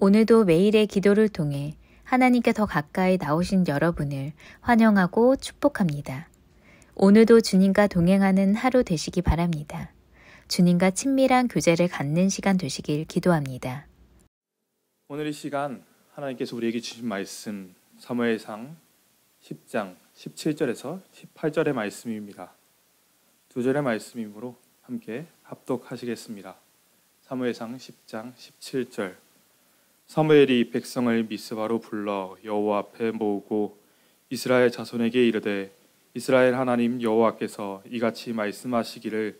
오늘도 매일의 기도를 통해 하나님께 더 가까이 나오신 여러분을 환영하고 축복합니다. 오늘도 주님과 동행하는 하루 되시기 바랍니다. 주님과 친밀한 교제를 갖는 시간 되시길 기도합니다. 오늘 이 시간 하나님께서 우리에게 주신 말씀 사무엘상 10장 17절에서 18절의 말씀입니다. 두 절의 말씀이므로 함께 합독하시겠습니다. 사무엘상 10장 17절 사무엘이 백성을 미스바로 불러 여호와 앞에 모으고 이스라엘 자손에게 이르되 이스라엘 하나님 여호와께서 이같이 말씀하시기를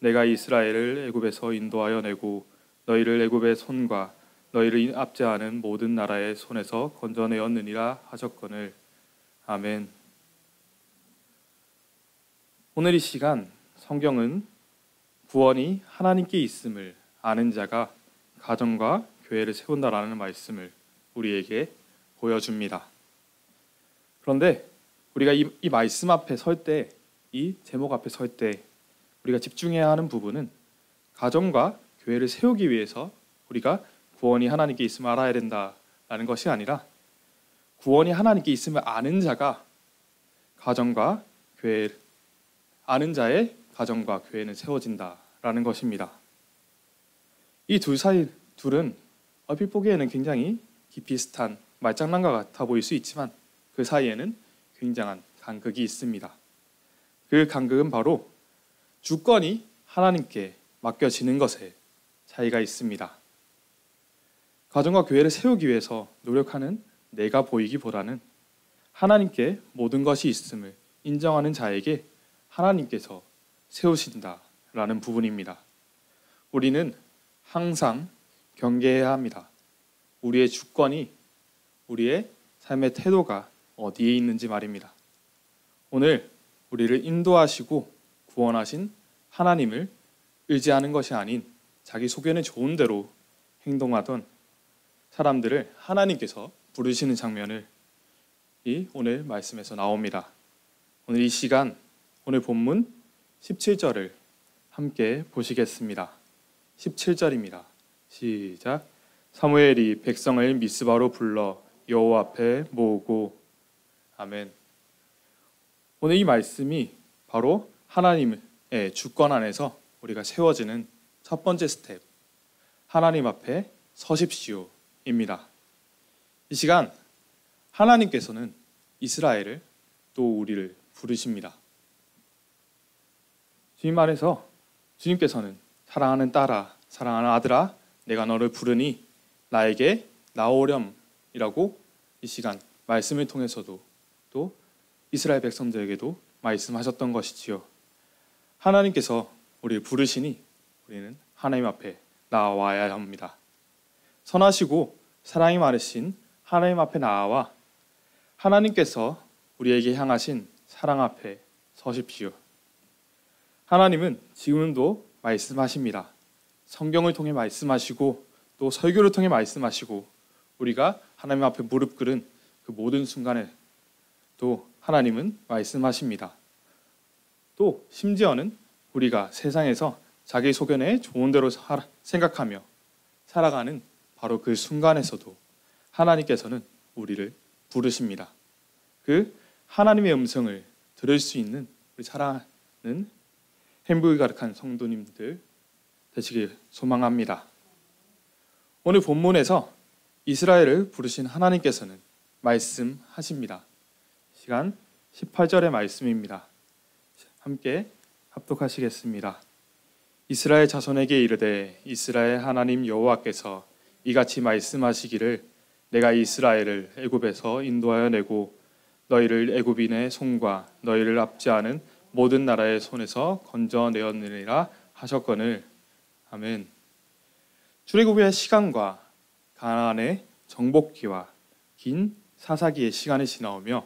내가 이스라엘을 애굽에서 인도하여 내고 너희를 애굽의 손과 너희를 압제하는 모든 나라의 손에서 건져내었느니라 하셨거늘. 아멘. 오늘 이 시간 성경은 구원이 하나님께 있음을 아는 자가 가정과 교회를 세운다라는 말씀을 우리에게 보여줍니다. 그런데 우리가 이 말씀 앞에 설 때, 이 제목 앞에 설 때 우리가 집중해야 하는 부분은 가정과 교회를 세우기 위해서 우리가 구원이 하나님께 있음을 알아야 된다라는 것이 아니라 구원이 하나님께 있음을 아는 자가 가정과 교회 아는 자의 가정과 교회는 세워진다라는 것입니다. 이 둘은 얼핏 보기에는 굉장히 비슷한 말장난과 같아 보일 수 있지만 그 사이에는 굉장한 간극이 있습니다. 그 간극은 바로 주권이 하나님께 맡겨지는 것에 차이가 있습니다. 가정과 교회를 세우기 위해서 노력하는 내가 보이기보다는 하나님께 모든 것이 있음을 인정하는 자에게 하나님께서 세우신다라는 부분입니다. 우리는 항상 경계해야 합니다. 우리의 주권이, 우리의 삶의 태도가 어디에 있는지 말입니다. 오늘 우리를 인도하시고 구원하신 하나님을 의지하는 것이 아닌 자기 속에는 좋은 대로 행동하던 사람들을 하나님께서 부르시는 장면을 오늘 말씀에서 나옵니다. 오늘 이 시간, 오늘 본문 17절을 함께 보시겠습니다. 17절입니다. 시작. 사무엘이 백성을 미스바로 불러 여호와 앞에 모으고. 아멘. 오늘 이 말씀이 바로 하나님의 주권 안에서 우리가 세워지는 첫 번째 스텝, 하나님 앞에 서십시오입니다. 이 시간 하나님께서는 이스라엘을 또 우리를 부르십니다. 주님 안에서 주님께서는 사랑하는 딸아, 사랑하는 아들아, 내가 너를 부르니 나에게 나오렴이라고 이 시간 말씀을 통해서도 또 이스라엘 백성들에게도 말씀하셨던 것이지요. 하나님께서 우리를 부르시니 우리는 하나님 앞에 나와야 합니다. 선하시고 사랑이 많으신 하나님 앞에 나와 하나님께서 우리에게 향하신 사랑 앞에 서십시오. 하나님은 지금도 말씀하십니다. 성경을 통해 말씀하시고 또 설교를 통해 말씀하시고 우리가 하나님 앞에 무릎 꿇은 그 모든 순간에 또 하나님은 말씀하십니다. 또 심지어는 우리가 세상에서 자기 소견에 좋은 대로 생각하며 살아가는 바로 그 순간에서도 하나님께서는 우리를 부르십니다. 그 하나님의 음성을 들을 수 있는 우리 사랑하는 행복이 가득한 성도님들 되시길 소망합니다. 오늘 본문에서 이스라엘을 부르신 하나님께서는 말씀하십니다. 시간 18절의 말씀입니다. 함께 합독하시겠습니다. 이스라엘 자손에게 이르되 이스라엘 하나님 여호와께서 이같이 말씀하시기를 내가 이스라엘을 애굽에서 인도하여 내고 너희를 애굽인의 손과 너희를 압제하는 모든 나라의 손에서 건져내었느니라 하셨거늘. 아멘. 출애굽의 시간과 가나안의 정복기와 긴 사사기의 시간이 지나오며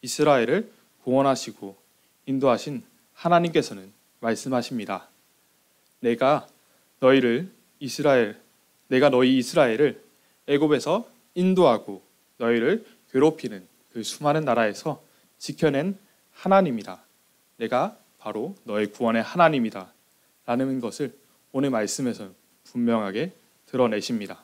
이스라엘을 구원하시고 인도하신 하나님께서는 말씀하십니다. 내가 너희 이스라엘을 애굽에서 인도하고 너희를 괴롭히는 그 수많은 나라에서 지켜낸 하나님이다. 내가 바로 너의 구원의 하나님이다. 라는 것을 오늘 말씀에서 분명하게 드러내십니다.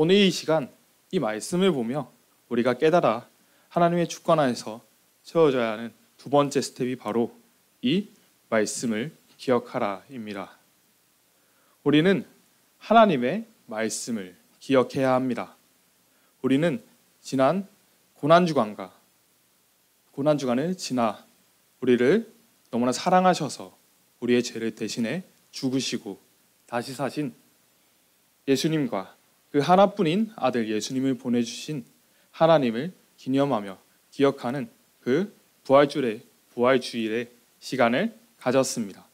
오늘 이 시간 이 말씀을 보며 우리가 깨달아 하나님의 주권 안에서 채워져야 하는 두 번째 스텝이 바로 이 말씀을 기억하라입니다. 우리는 하나님의 말씀을 기억해야 합니다. 우리는 지난 고난주간을 지나 우리를 너무나 사랑하셔서 우리의 죄를 대신해 죽으시고 다시 사신 예수님과 그 하나뿐인 아들 예수님을 보내주신 하나님을 기념하며 기억하는 그 부활주일의 시간을 가졌습니다.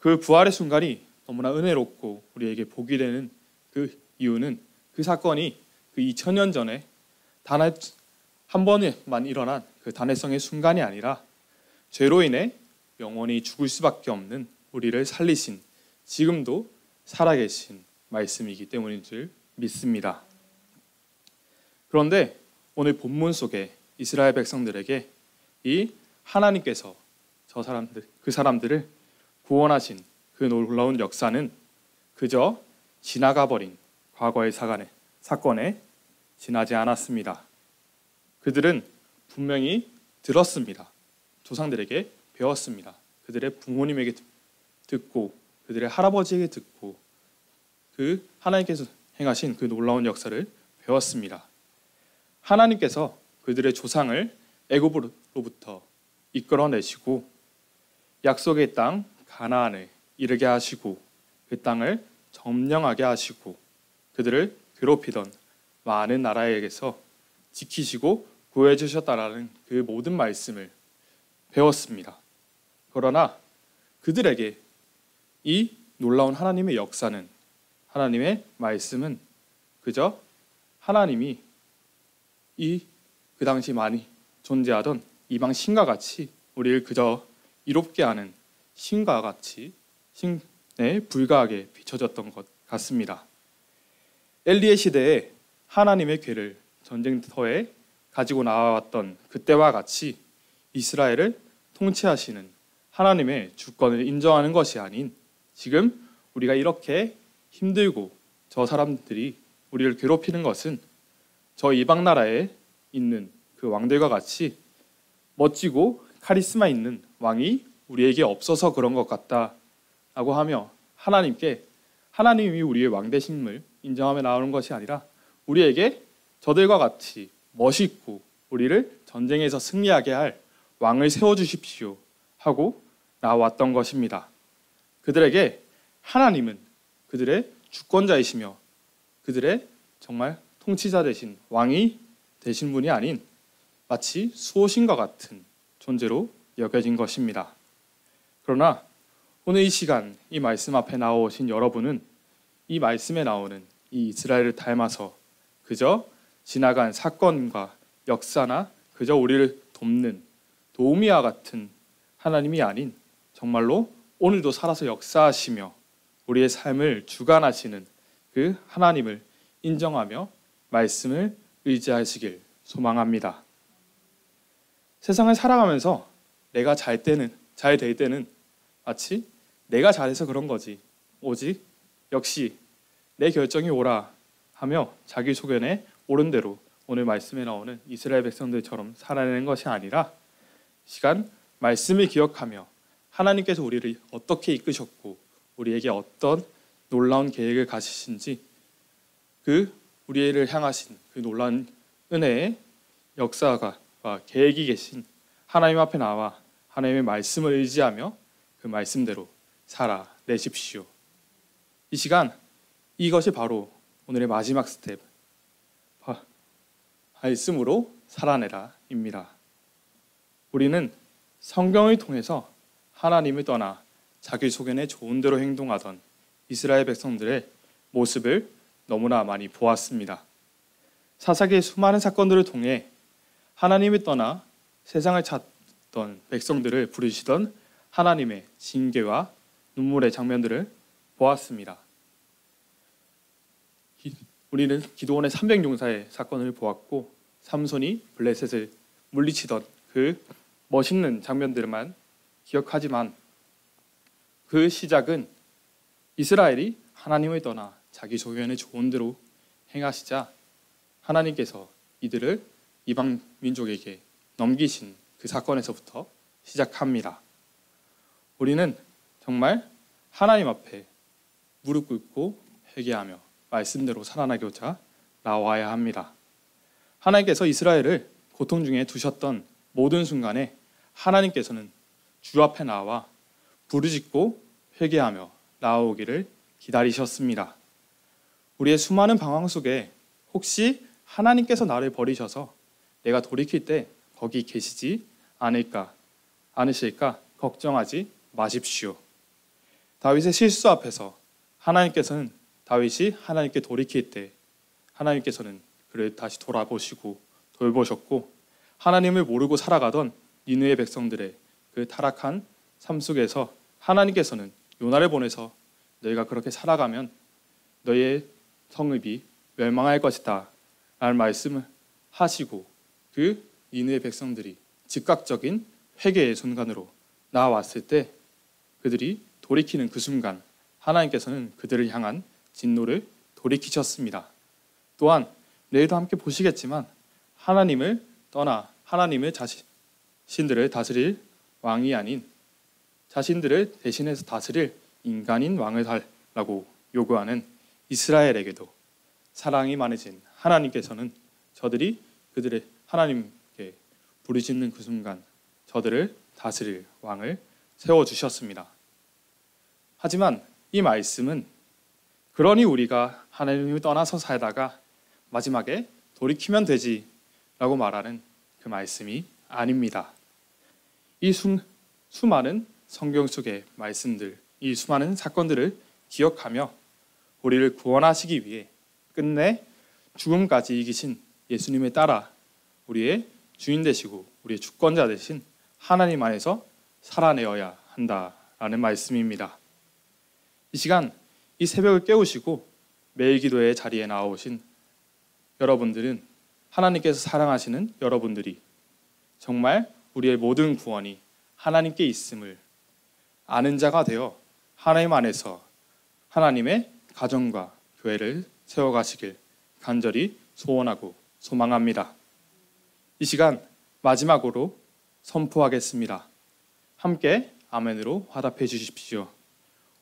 그 부활의 순간이 너무나 은혜롭고 우리에게 복이 되는 그 이유는 그 사건이 그 2000년 전에 단 한 번에만 일어난 그 단회성의 순간이 아니라 죄로 인해 영원히 죽을 수밖에 없는 우리를 살리신, 지금도 살아계신 말씀이기 때문인 줄 믿습니다. 그런데 오늘 본문 속에 이스라엘 백성들에게 이 하나님께서 그 사람들을 구원하신 그 놀라운 역사는 그저 지나가버린 과거의 사건에 지나지 않았습니다. 그들은 분명히 들었습니다. 조상들에게 배웠습니다. 그들의 부모님에게 듣고 그들의 할아버지에게 듣고 그 하나님께서 행하신 그 놀라운 역사를 배웠습니다. 하나님께서 그들의 조상을 애굽으로부터 이끌어내시고 약속의 땅 가나안을 이르게 하시고 그 땅을 점령하게 하시고 그들을 괴롭히던 많은 나라에게서 지키시고 구해 주셨다라는 그 모든 말씀을 배웠습니다. 그러나 그들에게 이 놀라운 하나님의 역사는, 하나님의 말씀은 그저 하나님이 그 당시 많이 존재하던 이방 신과 같이 우리를 그저 이롭게 하는 신과 같이 신에 불과하게 비춰졌던 것 같습니다. 엘리의 시대에 하나님의 궤를 전쟁터에 가지고 나왔던 그때와 같이 이스라엘을 통치하시는 하나님의 주권을 인정하는 것이 아닌 지금 우리가 이렇게 힘들고 저 사람들이 우리를 괴롭히는 것은 저 이방 나라에 있는 그 왕들과 같이 멋지고 카리스마 있는 왕이 우리에게 없어서 그런 것 같다라고 하며 하나님이 우리의 왕 되심을 인정하며 나오는 것이 아니라 우리에게 저들과 같이 멋있고 우리를 전쟁에서 승리하게 할 왕을 세워주십시오 하고 나왔던 것입니다. 그들에게 하나님은 그들의 주권자이시며 그들의 정말 통치자 되신 왕이 되신 분이 아닌 마치 수호신과 같은 존재로 여겨진 것입니다. 그러나 오늘 이 시간 이 말씀 앞에 나오신 여러분은 이 말씀에 나오는 이 이스라엘을 닮아서 그저 지나간 사건과 역사나 그저 우리를 돕는 도우미와 같은 하나님이 아닌 정말로 오늘도 살아서 역사하시며 우리의 삶을 주관하시는 그 하나님을 인정하며 말씀을 의지하시길 소망합니다. 세상을 살아가면서 내가 잘 될 때는 마치 내가 잘해서 그런 거지, 오직 역시 내 결정이 옳아 하며 자기 소견에 옳은 대로 오늘 말씀에 나오는 이스라엘 백성들처럼 살아내는 것이 아니라 시간 말씀을 기억하며 하나님께서 우리를 어떻게 이끄셨고 우리에게 어떤 놀라운 계획을 가지신지 그 우리를 향하신 그 놀라운 은혜의 역사가 계획이 계신 하나님 앞에 나와 하나님의 말씀을 의지하며 그 말씀대로 살아내십시오. 이 시간 이것이 바로 오늘의 마지막 스텝, 말씀으로 살아내라입니다. 우리는 성경을 통해서 하나님을 떠나 자기 소견에 좋은 대로 행동하던 이스라엘 백성들의 모습을 너무나 많이 보았습니다. 사사기의 수많은 사건들을 통해 하나님을 떠나 세상을 찾던 백성들을 부르시던 하나님의 징계와 눈물의 장면들을 보았습니다. 우리는 기드온의 300용사의 사건을 보았고 삼손이 블레셋을 물리치던 그 멋있는 장면들만 기억하지만 그 시작은 이스라엘이 하나님을 떠나 자기 소견에 좋은 대로 행하시자 하나님께서 이들을 이방 민족에게 넘기신 그 사건에서부터 시작합니다. 우리는 정말 하나님 앞에 무릎 꿇고 회개하며 말씀대로 살아나고자 나와야 합니다. 하나님께서 이스라엘을 고통 중에 두셨던 모든 순간에 하나님께서는 주 앞에 나와 부르짖고 회개하며 나아오기를 기다리셨습니다. 우리의 수많은 방황 속에 혹시 하나님께서 나를 버리셔서 내가 돌이킬 때 거기 계시지 않으실까 걱정하지 마십시오. 다윗의 실수 앞에서 하나님께서는 다윗이 하나님께 돌이킬 때 하나님께서는 그를 다시 돌아보시고 돌보셨고, 하나님을 모르고 살아가던 니느웨 백성들의 그 타락한 삶 속에서 하나님께서는 요나를 보내서 너희가 그렇게 살아가면 너희의 성읍이 멸망할 것이다 라는 말씀을 하시고, 그 니느웨 백성들이 즉각적인 회개의 순간으로 나아왔을 때 그들이 돌이키는 그 순간 하나님께서는 그들을 향한 진노를 돌이키셨습니다. 또한 내일도 함께 보시겠지만 하나님을 떠나 하나님을 자신들을 다스릴 왕이 아닌 자신들을 대신해서 다스릴 인간인 왕을 달라고 요구하는 이스라엘에게도 사랑이 많으신 하나님께서는 저들이 그들의 하나님께 부르짖는 그 순간 저들을 다스릴 왕을 세워주셨습니다. 하지만 이 말씀은 그러니 우리가 하나님을 떠나서 살다가 마지막에 돌이키면 되지 라고 말하는 그 말씀이 아닙니다. 이 수많은 성경 속의 말씀들, 이 수많은 사건들을 기억하며 우리를 구원하시기 위해 끝내 죽음까지 이기신 예수님을 따라 우리의 주인 되시고 우리의 주권자 되신 하나님 안에서 살아내어야 한다라는 말씀입니다. 이 시간 이 새벽을 깨우시고 매일 기도의 자리에 나오신 여러분들은 하나님께서 사랑하시는 여러분들이 정말 우리의 모든 구원이 하나님께 있음을 아는 자가 되어 하나님 안에서 하나님의 가정과 교회를 세워가시길 간절히 소원하고 소망합니다. 이 시간 마지막으로 선포하겠습니다. 함께 아멘으로 화답해 주십시오.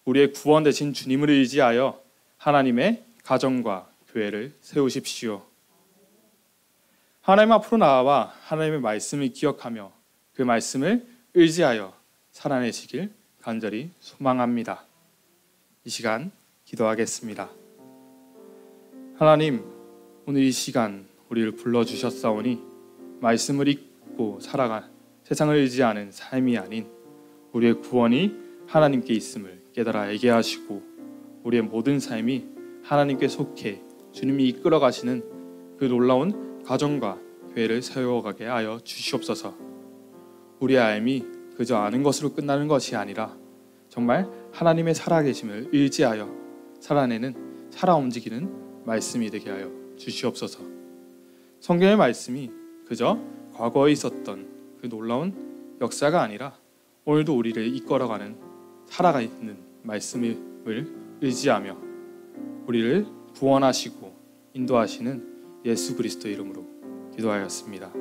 우리의 구원 되신 주님을 의지하여 하나님의 가정과 교회를 세우십시오. 하나님 앞으로 나아와 하나님의 말씀을 기억하며 그 말씀을 의지하여 살아내시길 간절히 소망합니다. 이 시간 기도하겠습니다. 하나님, 오늘 이 시간 우리를 불러주셨사오니 말씀을 읽고 살아가 세상을 의지하는 삶이 아닌 우리의 구원이 하나님께 있음을 깨달아 알게 하시고 우리의 모든 삶이 하나님께 속해 주님이 이끌어 가시는 그 놀라운 가정과 교회를 세워가게 하여 주시옵소서. 우리의 삶이 그저 아는 것으로 끝나는 것이 아니라 정말 하나님의 살아계심을 의지하여 살아내는 살아 움직이는 말씀이 되게 하여 주시옵소서. 성경의 말씀이 그저 과거에 있었던 그 놀라운 역사가 아니라 오늘도 우리를 이끌어가는 살아가 있는 말씀을 의지하며 우리를 구원하시고 인도하시는 예수 그리스도 이름으로 기도하였습니다.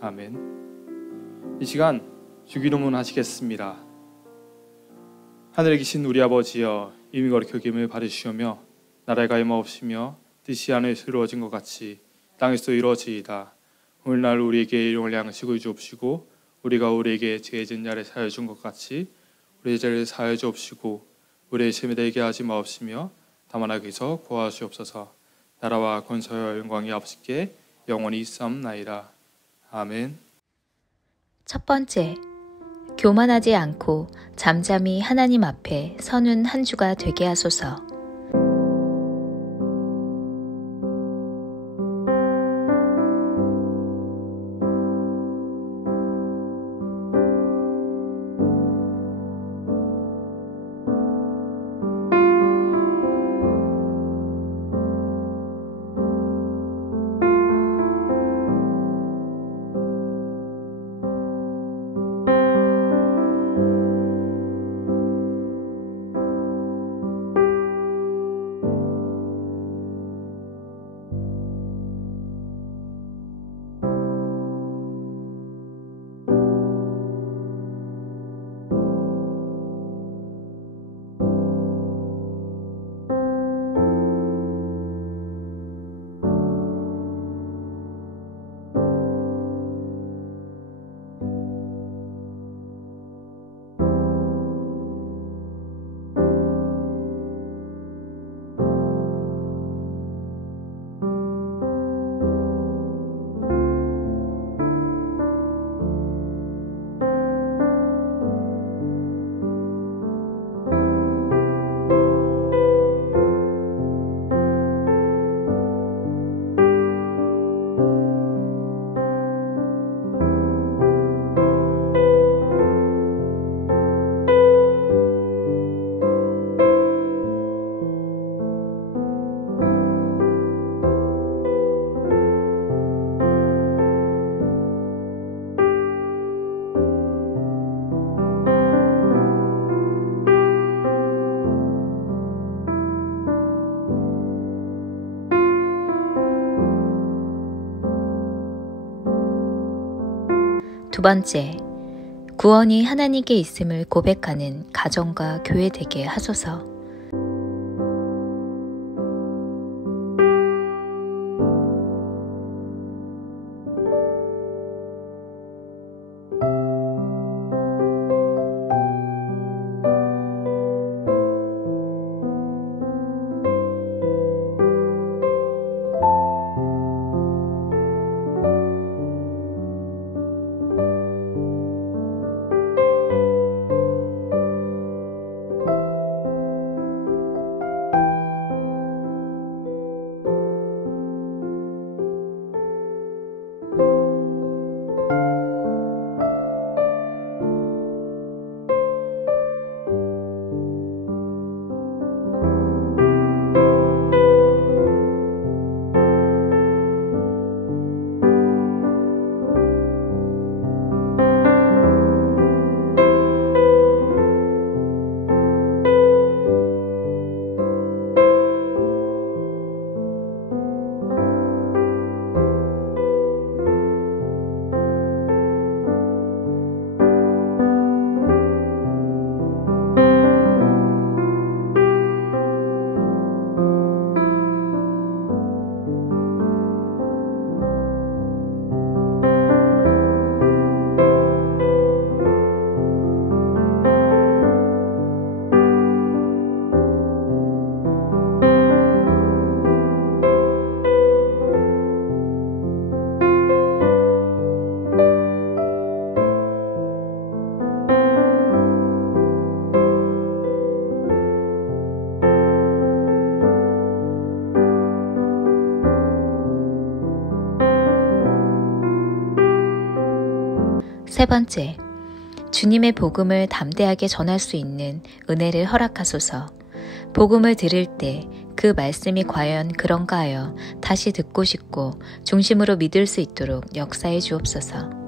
아멘. 이 시간 주기도문 하시겠습니다. 하늘에 계신 우리 아버지여, 이미 거룩히 여김을 받으시오며 나라가 임하옵시며 뜻이 하늘에서 이루어진 것 같이 땅에서도 이루어지이다. 오늘날 우리에게 일용할 양식을 주옵시고 우리가 우리에게 죄진 자를 사하여 준 것 같이 우리의 죄를 사하여 주옵시고 우리의 시험에 들게 하지 마옵시며 다만 악에서 구하시옵소서. 나라와 권세와 영광이 아버지께 영원히 있사옵나이다. 아멘. 첫 번째, 교만하지 않고 잠잠히 하나님 앞에 서는 한 주가 되게 하소서. 두 번째, 구원이 하나님께 있음을 고백하는 가정과 교회 되게 하소서. 세 번째, 주님의 복음을 담대하게 전할 수 있는 은혜를 허락하소서. 복음을 들을 때 그 말씀이 과연 그런가 하여 다시 듣고 싶고 중심으로 믿을 수 있도록 역사해 주옵소서.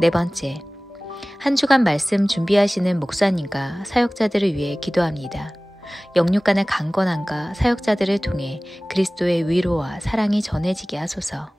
네 번째, 한 주간 말씀 준비하시는 목사님과 사역자들을 위해 기도합니다. 영육간의 강건함과 사역자들을 통해 그리스도의 위로와 사랑이 전해지게 하소서.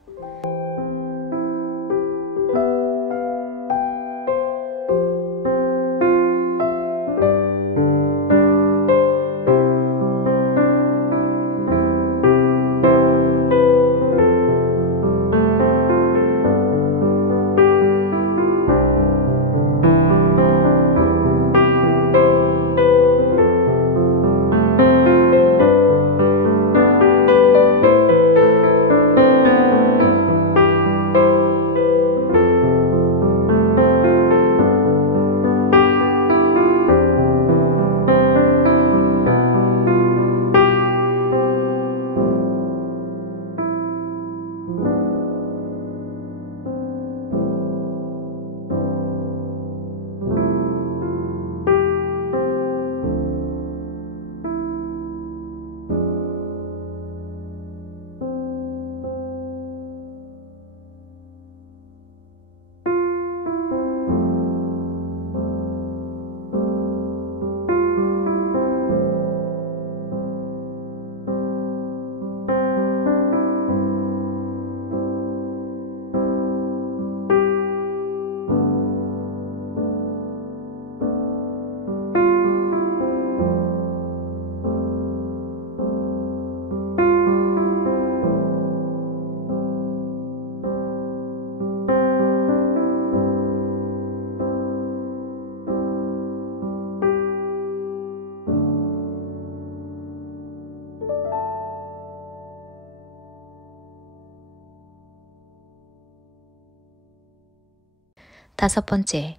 5번째,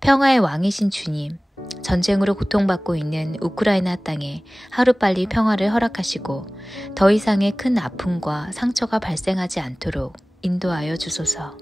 평화의 왕이신 주님, 전쟁으로 고통받고 있는 우크라이나 땅에 하루빨리 평화를 허락하시고 더 이상의 큰 아픔과 상처가 발생하지 않도록 인도하여 주소서.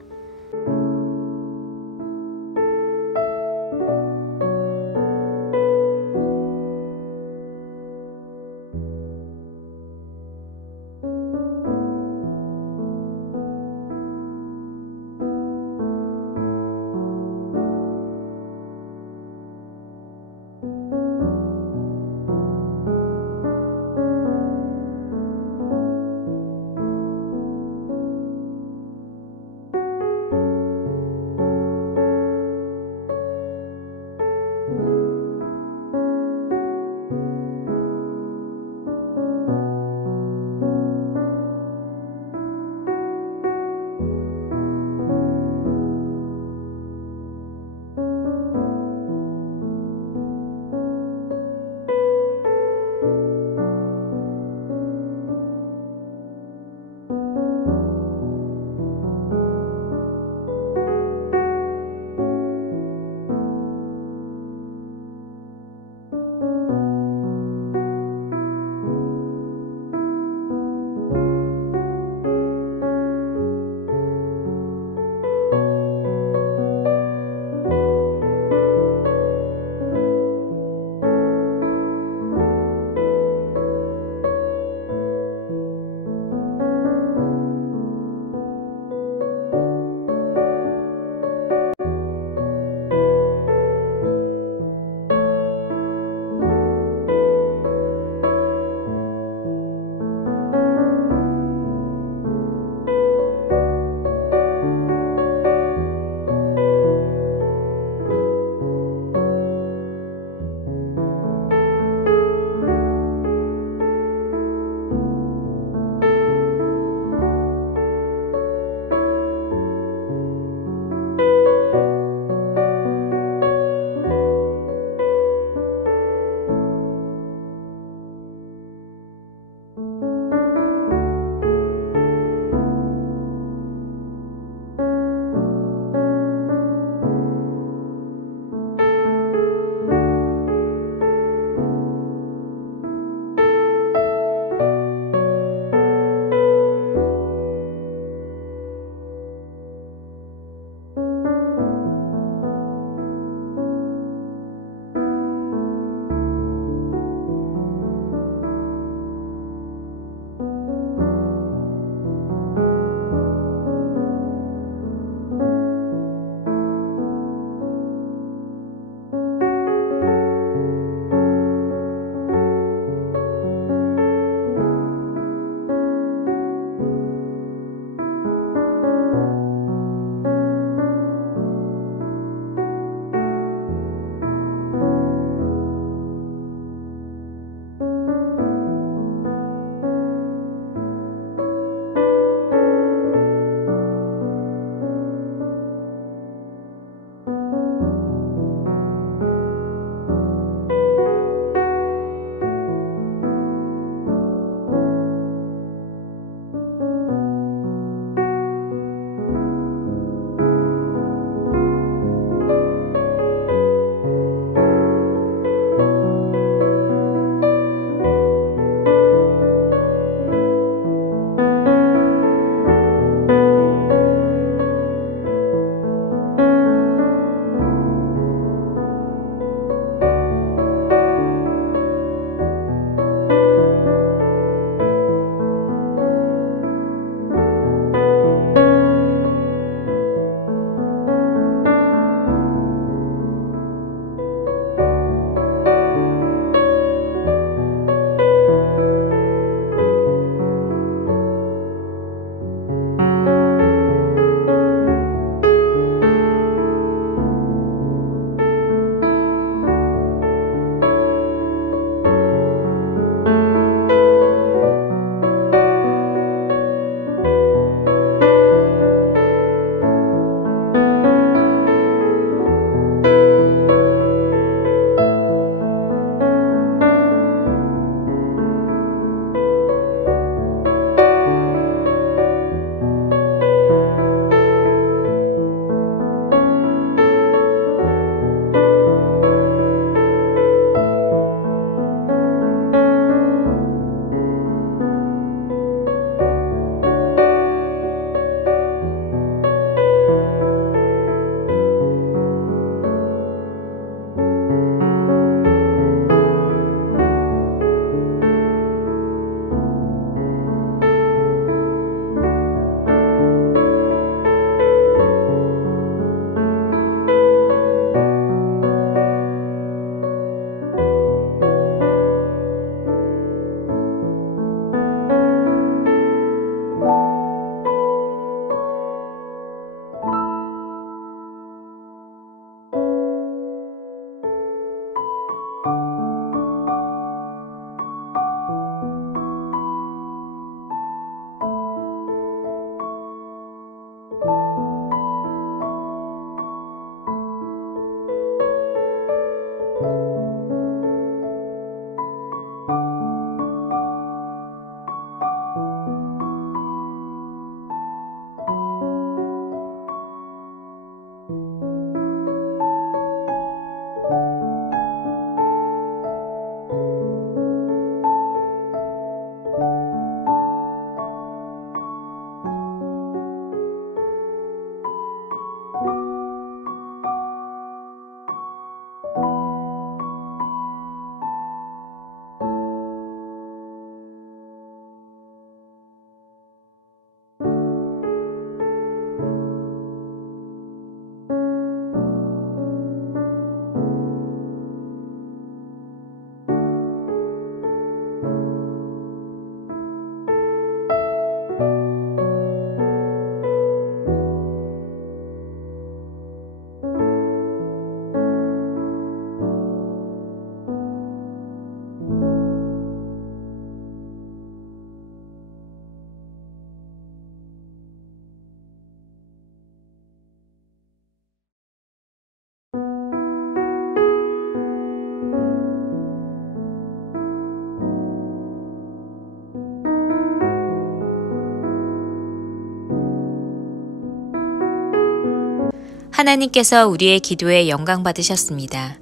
하나님께서 우리의 기도에 영광 받으셨습니다.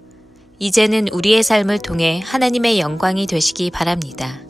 이제는 우리의 삶을 통해 하나님의 영광이 되시기 바랍니다.